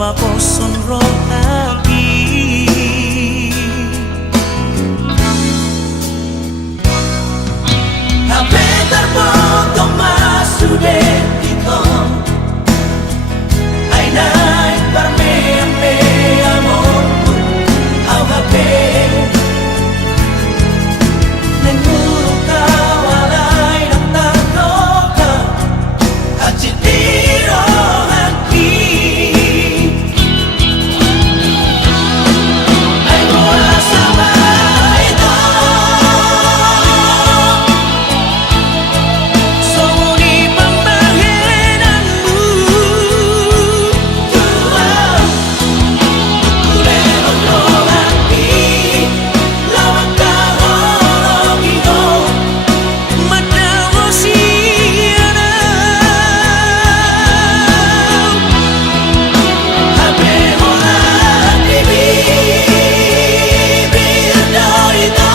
paposon rohani HP terpotong masuk dito ay naik parme amor au HP nenguruk kawalay ng tagoka kachitiro hati ay mula sa ito sumuni pambahinanmu Tuhan kulero ko hati lawang kahorong iyo madawo siya na Hape orang di bibir ito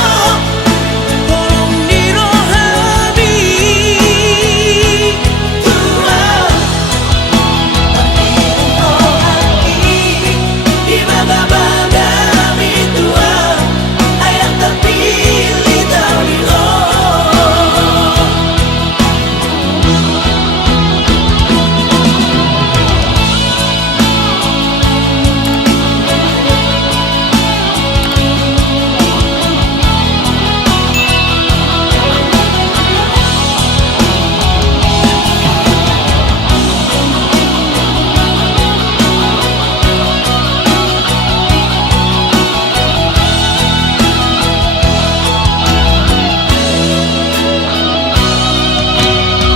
tolong dirohani Tuhan panginoon ko hati di bangga-bangga Tuhan ay ang terpilih dari Allah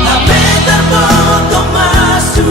HP terpotong masuk